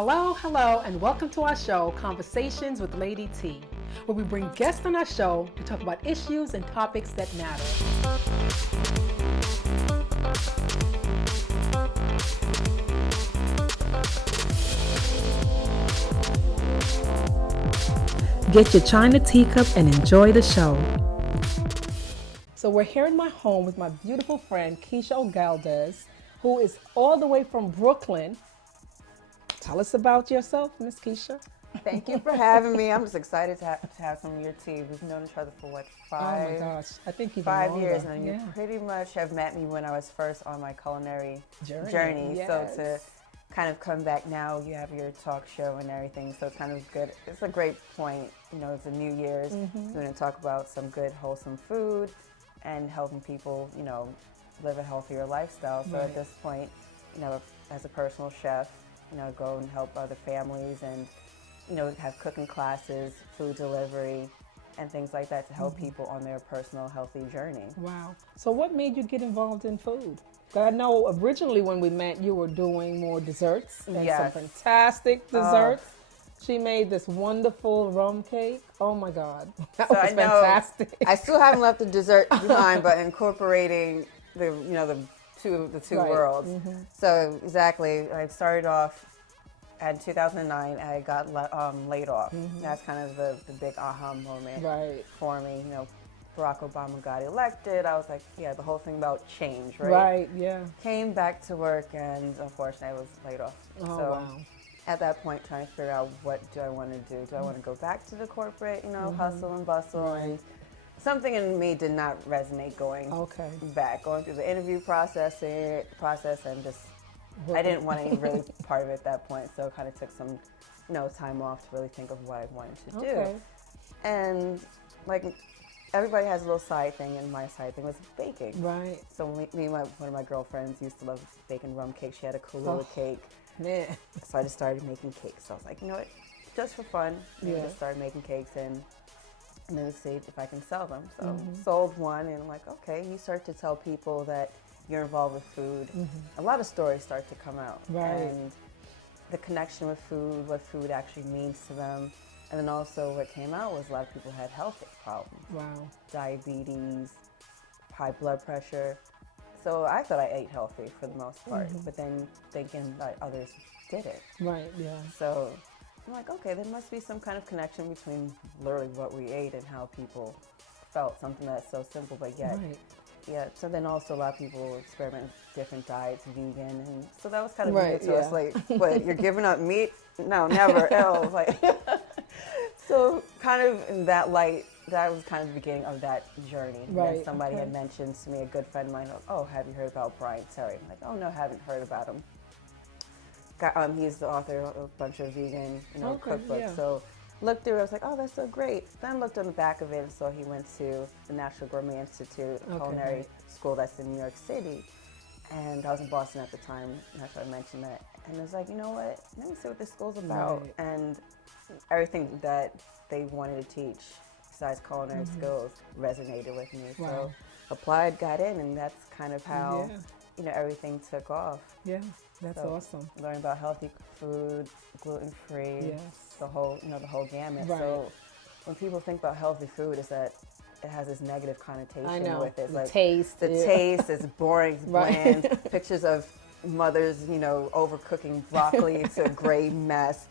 Hello, hello, and welcome to our show, Conversations with Lady T, where we bring guests on our show to talk about issues and topics that matter. Get your China teacup and enjoy the show. So we're here in my home with my beautiful friend, Keesha Galdes, who is all the way from Brooklyn. Tell us about yourself, Miss Keesha. Thank you for having me. I'm just excited to have some of your tea. We've known each other for what, Oh my gosh, I think even 5 longer. years, and you pretty much have met me when I was first on my culinary journey. Yes. So to kind of come back now, you have your talk show and everything, so it's kind of good. It's a great point. You know, it's a New Year's. We're going to talk about some good, wholesome food and helping people, you know, live a healthier lifestyle. So at this point, you know, as a personal chef, you know, go and help other families and, you know, have cooking classes, food delivery, and things like that to help people on their personal healthy journey. Wow. So what made you get involved in food? 'Cause I know originally when we met, you were doing more desserts and some fantastic desserts. She made this wonderful rum cake. Oh my God, that was fantastic. I still haven't left the dessert behind, but incorporating the two worlds. So exactly, I started off in 2009. I got laid off. That's kind of the big aha moment for me. You know, Barack Obama got elected. I was like, yeah, the whole thing about change, right? Right, yeah. Came back to work, and unfortunately, I was laid off. Wow. At that point, trying to figure out what do I want to do. Do I want to go back to the corporate, you know, hustle and bustle? And something in me did not resonate going back, going through the interview process, and just I didn't want any really part of it at that point. So I kind of took some, you know, time off to really think of what I wanted to do. And like everybody has a little side thing, and my side thing was baking. Right. So me and one of my girlfriends used to love baking rum cake. She had a Kahlua cake. Man. So I just started making cakes. So I was like, you know what, just for fun, I just started making cakes and then see if I can sell them. So sold one, and I'm like, okay, you start to tell people that you're involved with food. A lot of stories start to come out. And the connection with food, what food actually means to them. And then also what came out was a lot of people had health problems. Wow. Diabetes, high blood pressure. So I thought I ate healthy for the most part, but then thinking that others didn't. Right, yeah. So I'm like, okay, there must be some kind of connection between literally what we ate and how people felt, something that's so simple, but yet, so then also a lot of people experiment with different diets, vegan, and so that was kind of weird to us, like, what, you're giving up meat? No, never, else. Like, so kind of in that light, that was kind of the beginning of that journey. And somebody had mentioned to me, a good friend of mine, oh, have you heard about Brian Terry? I'm like, oh no, haven't heard about him. He's the author of a bunch of vegan, you know, cookbooks. So looked through it, I was like, oh, that's so great. Then looked on the back of it, and so he went to the National Gourmet Institute, a culinary school that's in New York City. And I was in Boston at the time, and that's why I mentioned that. And I was like, you know what, let me see what this school's about. And everything that they wanted to teach, besides culinary skills, resonated with me. So applied, got in, and that's kind of how, you know, everything took off. Yeah, that's awesome. Learning about healthy food, gluten-free, the whole, you know, the whole gamut. So when people think about healthy food, is that it has this negative connotation with it. The like taste. The taste is boring, it's bland. Pictures of mothers, you know, overcooking broccoli to a gray mess.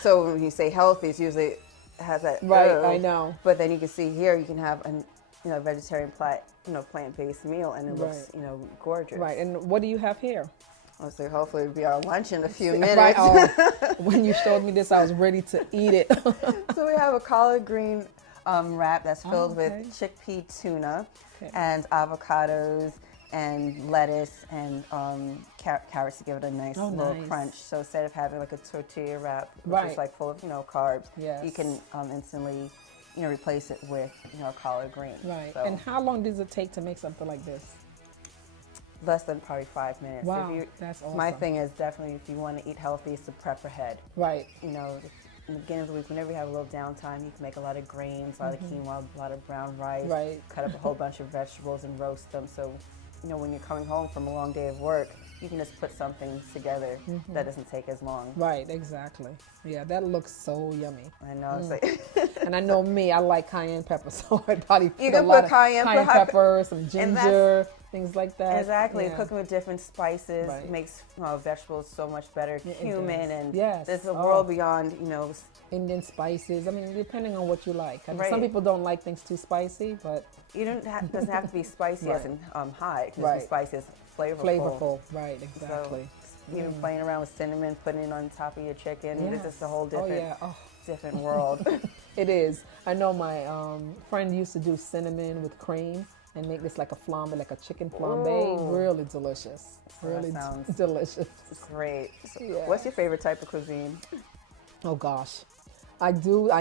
So when you say healthy, it's usually has that I know. But then you can see here, you can have an, you know, vegetarian plant-based meal, and it looks, you know, gorgeous. Right. And what do you have here? So hopefully it'll be our lunch in a few minutes. When you showed me this, I was ready to eat it. So we have a collard green wrap that's filled with chickpea tuna and avocados and lettuce and carrots to give it a nice little crunch. So instead of having like a tortilla wrap, which is like full of, you know, carbs, you can instantly, you know, replace it with, you know, collard green. Right. So, and how long does it take to make something like this? Less than probably 5 minutes. Wow, that's awesome. My thing is definitely, if you want to eat healthy, is to prep ahead. Right. You know, in the beginning of the week, whenever you have a little downtime, you can make a lot of grains, a lot of quinoa, a lot of brown rice. Right. Cut up a whole bunch of vegetables and roast them. So, you know, when you're coming home from a long day of work, you can just put something together that doesn't take as long. Right, exactly. Yeah, that looks so yummy. I know. It's like and I know me, I like cayenne pepper, so I'd probably put you can a lot put cayenne of pepper, some ginger, things like that. Exactly. Yeah. Cooking with different spices makes vegetables so much better. Cumin and there's a world beyond, Indian spices. I mean, depending on what you like. I mean, some people don't like things too spicy, but you doesn't have to be spicy as in hot. It can just be spicy as flavorful. Flavorful, right? Exactly. So, even playing around with cinnamon, putting it on top of your chicken, it's just a whole different world. It is. I know my friend used to do cinnamon with cream and make this like a flambe, like a chicken flambe. Ooh. Really delicious. Really delicious. Great. So what's your favorite type of cuisine? Oh gosh. I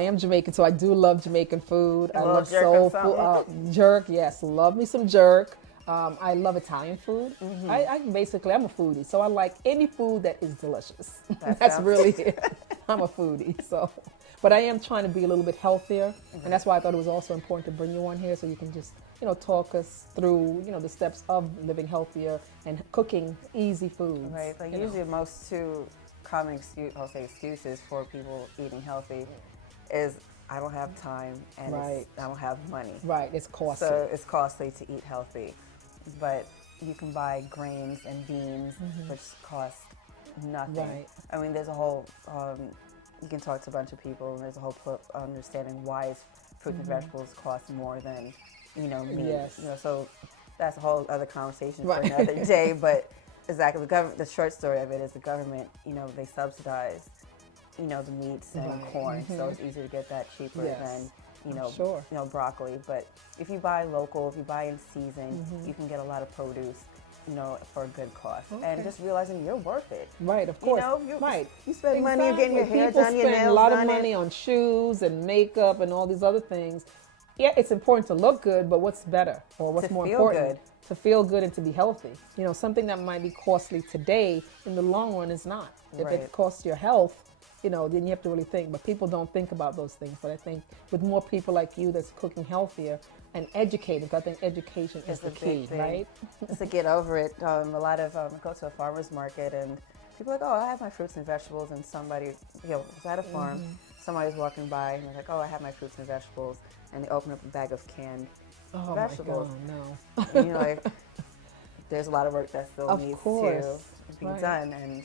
am Jamaican, so I do love Jamaican food. I love soul food. Jerk, yes. Love me some jerk. I love Italian food. I'm a foodie, so I like any food that is delicious. That's really it. I'm a foodie, so. But I am trying to be a little bit healthier, and that's why I thought it was also important to bring you on here so you can just, talk us through, the steps of living healthier and cooking easy foods. Right. Like usually the most two common excuses for people eating healthy is I don't have time and I don't have money. Right. It's costly. So it's costly to eat healthy. But you can buy grains and beans, which cost nothing. Right. I mean, there's a whole, you can talk to a bunch of people, and there's a whole understanding why fruits and vegetables cost more than, meat. Yes. So that's a whole other conversation for another day. But exactly, the short story of it is the government, they subsidize, the meats and corn, so it's easier to get that cheaper than broccoli. But if you buy local, if you buy in season, you can get a lot of produce, for a good cost. And just realizing you're worth it. Right, of course. You spend money, you're getting your hair done, your nails done. People spend a lot of money on shoes and makeup and all these other things. Yeah, it's important to look good, but what's better or what's more important? To feel good and to be healthy. Something that might be costly today, in the long run is not. If it costs your health, then you have to really think. But people don't think about those things. But I think with more people like you that's cooking healthier and educating, I think education is the key, right? To get over it. A lot of, I go to a farmer's market and people are like, oh, I have my fruits and vegetables. And somebody, was at a farm, somebody's walking by and they're like, oh, I have my fruits and vegetables. And they open up a bag of canned vegetables. My God, no. And there's a lot of work that still needs to be done. And,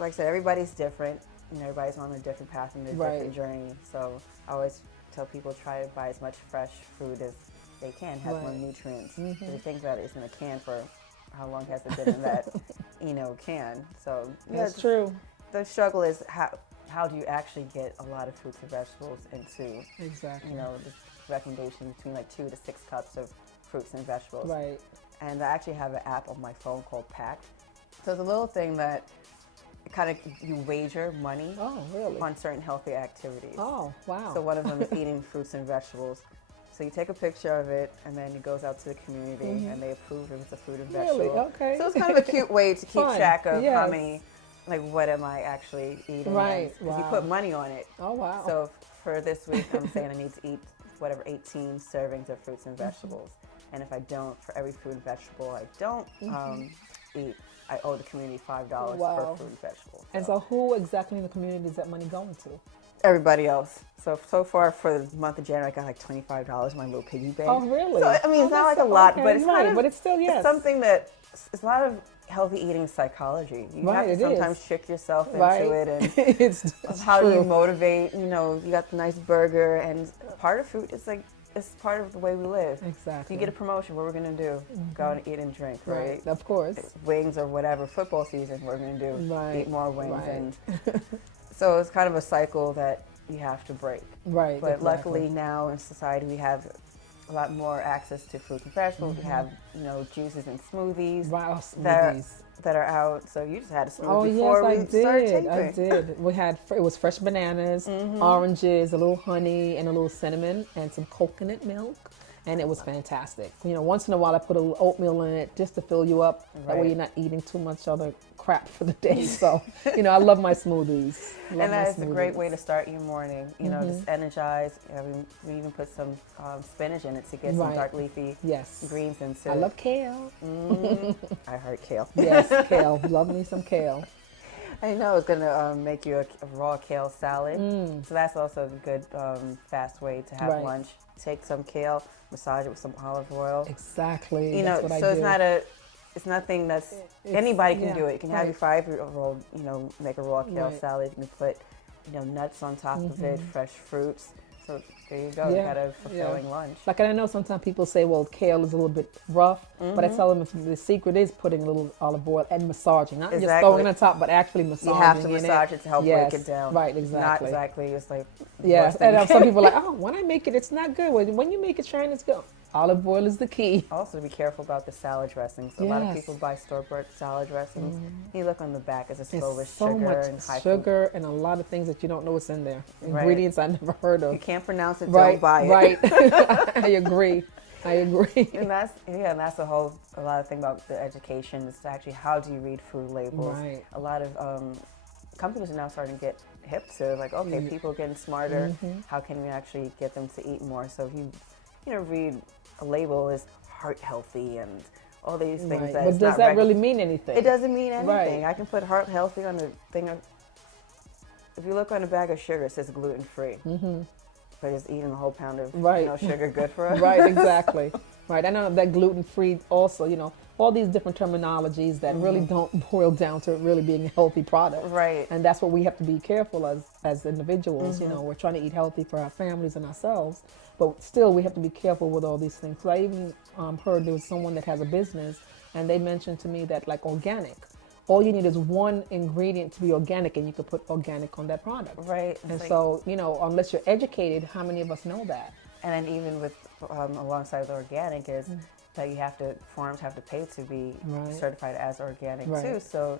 like I said, everybody's different. Everybody's on a different path and a different journey. So I always tell people try to buy as much fresh food as they can, have more nutrients. If you think about it, it's in a can for how long has it been in that, can. So that's true. The struggle is how do you actually get a lot of fruits and vegetables into, the recommendation between like 2 to 6 cups of fruits and vegetables. Right. And I actually have an app on my phone called Packed. So it's a little thing that kind of you wager money on certain healthy activities. Oh, wow. So one of them is eating fruits and vegetables. So you take a picture of it, and then it goes out to the community, and they approve if it's a fruit and vegetable. Really? Okay. So it's kind of a cute way to keep track of how many, what am I actually eating? Right. Because you put money on it. Oh, wow. So for this week, I'm saying I need to eat 18 servings of fruits and vegetables. And if I don't, for every fruit and vegetable I don't eat, I owe the community $5 per fruit and vegetable. And so who exactly in the community is that money going to? Everybody else. So far for the month of January, I got like $25 in my little piggy bank. Oh, really? So, I mean, it's not like a lot, but it's kind of, but it's still, it's something that, it's a lot of healthy eating psychology. You have to sometimes trick yourself into it, and it's how do you motivate, you got the nice burger, and part of food is like, it's part of the way we live. Exactly. You get a promotion, what we're going to do? Go out and eat and drink, right? Of course. Wings or whatever, football season, what we're going to do? Right. Eat more wings. And so it's kind of a cycle that you have to break. Right. But luckily now in society we have a lot more access to fruits and vegetables. We have, juices and smoothies. Wow, smoothies. That are out. So you just had a smoothie before we started taping. I did. We had, it was fresh bananas, oranges, a little honey, and a little cinnamon, and some coconut milk. and it was fantastic. You know, once in a while I put a little oatmeal in it just to fill you up. That way you're not eating too much other crap for the day. So, you know, I love my smoothies. And that is a great way to start your morning. You know, just energize. You know, we even put some spinach in it to get some dark leafy greens into it. I love kale. I heard kale. Yes, kale. Love me some kale. I know it's going to make you a raw kale salad. So that's also a good fast way to have lunch. Take some kale, massage it with some olive oil. Exactly. You know, that's what so I do. It's nothing that's anybody can do it. You can have your 5-year-old, you know, make a raw kale salad. You can put, you know, nuts on top of it, fresh fruits. So there you go. You got a fulfilling lunch. Like, and I know sometimes people say, well, kale is a little bit rough, but I tell them the secret is putting a little olive oil and massaging, not just throwing it on top, but actually massaging. You have to massage it to help break it down. Right, exactly. Not exactly. It's like and some people are like, oh, when I make it, it's not good. When you make it, try and it's good. Olive oil is the key. Also, be careful about the salad dressings. A lot of people buy store-bought salad dressings. You look on the back, it's full with sugar and high sugar and a lot of things that you don't know what's in there. Ingredients I never heard of. You can't pronounce it, don't buy it. Right. I agree. And that's a lot of thing about the education is actually how do you read food labels. Right. A lot of companies are now starting to get hip to like, okay, people are getting smarter. How can we actually get them to eat more? So if you read a label is heart healthy and all these things. But does that really mean anything? It doesn't mean anything. I can put heart healthy on the thing. If you look on a bag of sugar, it says gluten free. But is eating a whole pound of sugar good for us? Right, exactly. Right. I know that gluten free also, you know, all these different terminologies that really don't boil down to it really being a healthy product. Right. And that's what we have to be careful as individuals. You know, we're trying to eat healthy for our families and ourselves, but still we have to be careful with all these things. So I even heard there was someone that has a business and they mentioned to me that like organic, all you need is one ingredient to be organic and you could put organic on that product. Right. And so, you know, unless you're educated, how many of us know that? And then even with alongside the organic is that farms have to pay to be certified as organic too. So,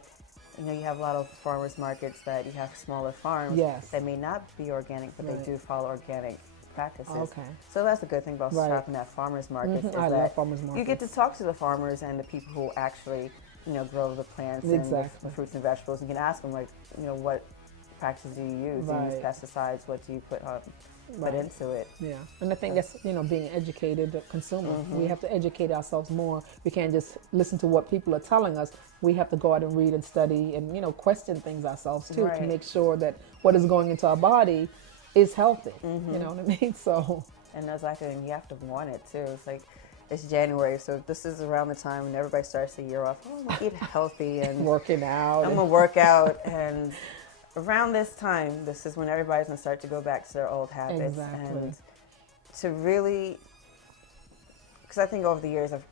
you know, you have a lot of farmers markets that you have smaller farms that may not be organic, but they do follow organic practices. Okay. So that's a good thing about shopping at farmers markets is that farmers markets. You get to talk to the farmers and the people who actually, you know, grow the plants and the fruits and vegetables. You can ask them, like, you know, what practices do you use? Do you use pesticides? What do you put into it? Yeah, and I think that's, you know, being an educated consumer. We have to educate ourselves more. We can't just listen to what people are telling us. We have to go out and read and study and, you know, question things ourselves too to make sure that what is going into our body is healthy. You know what I mean? So. And that's like, and you have to want it too. It's like, it's January, so this is around the time when everybody starts the year off. Oh, I'm gonna eat healthy and working out. I'm gonna work out, and around this time, this is when everybody's gonna start to go back to their old habits and to really. Because I think over the years I've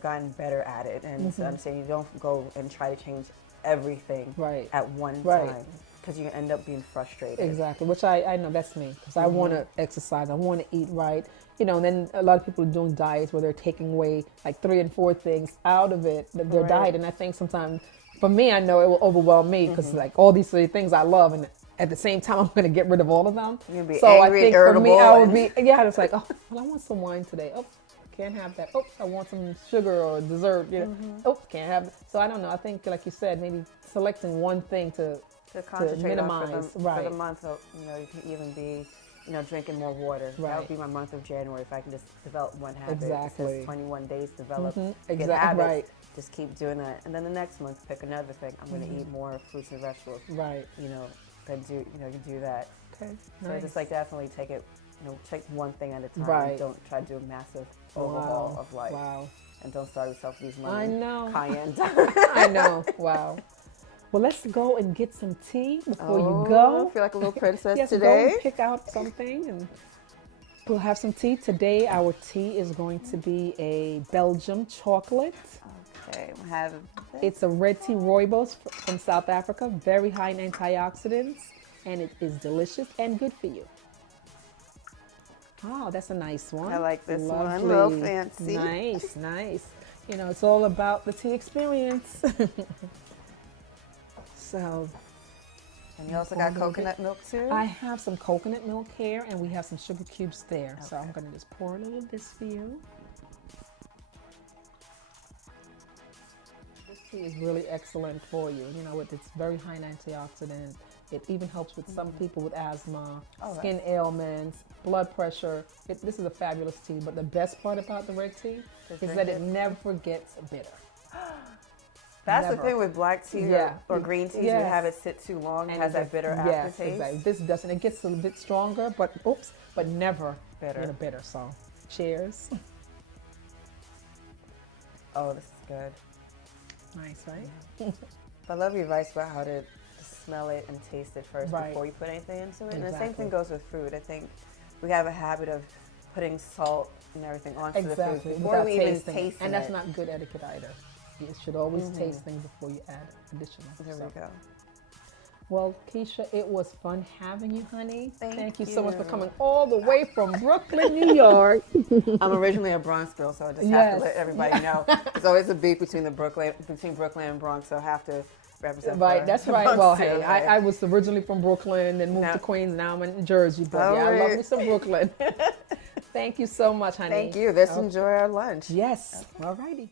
gotten better at it, and to understand you don't go and try to change everything at one time. Because you end up being frustrated. Exactly, which I know that's me. Because I want to exercise, I want to eat right. You know, and then a lot of people are doing diets where they're taking away like 3 and 4 things out of it, their diet. And I think sometimes, for me, I know it will overwhelm me because like all these 3 things I love, and at the same time, I'm going to get rid of all of them. You'll be so angry, I think irritable, for me, I would be, it's like, oh, well, I want some wine today. Oh, can't have that. Oh, I want some sugar or dessert. You know, oh, can't have it. So I don't know. I think, like you said, maybe selecting one thing to concentrate minimize on for the month. You know, you can even be, you know, drinking more water. That would be my month of January if I can just develop one habit. Exactly. It says 21 days to develop good habits. Just keep doing that, and then the next month pick another thing. I'm going to eat more fruits and vegetables. You know, then do that. Okay. So just like definitely take it. You know, take one thing at a time. And don't try to do a massive overhaul of life. And don't starve yourself these money. I know. Cayenne. I know. Wow. Well, let's go and get some tea before you go. I feel like a little princess yes, today. Go and pick out something and we'll have some tea. Today, our tea is going to be a Belgium chocolate. Okay, we'll have it. It's a red tea rooibos from South Africa. Very high in antioxidants, and it is delicious and good for you. Oh, that's a nice one. I like this one. A little fancy. Nice, nice. You know, it's all about the tea experience. So, and And you also got coconut milk too? I have some coconut milk here, and we have some sugar cubes there. Okay. So I'm going to just pour a little of this for you. This tea is really excellent for you. You know, it's very high in antioxidants. It even helps with some people with asthma, skin ailments, blood pressure. This is a fabulous tea, but the best part about the red tea is that it never gets bitter. That's the thing with black tea or green tea. You have it sit too long, it has that bitter aftertaste. Yes, exactly. This doesn't. It gets a bit stronger, but never bitter. So, cheers. Oh, this is good. Nice, right? Yeah. I love your advice about how to smell it and taste it first before you put anything into it. Exactly. And the same thing goes with food. I think we have a habit of putting salt and everything onto the food before we even taste it. And that's not good etiquette either. You should always taste things before you add additional. There we go. Well, Keesha, it was fun having you, honey. Thank you so much for coming all the way from Brooklyn, New York. I'm originally a Bronx girl, so I just have to let everybody know. There's always a beef between Brooklyn and Bronx, so I have to represent. Right, that's right. Well, hey, I was originally from Brooklyn, then moved to Queens. Now I'm in Jersey, but I love me some Brooklyn. Thank you so much, honey. Thank you. Let's enjoy our lunch. Yes. All righty.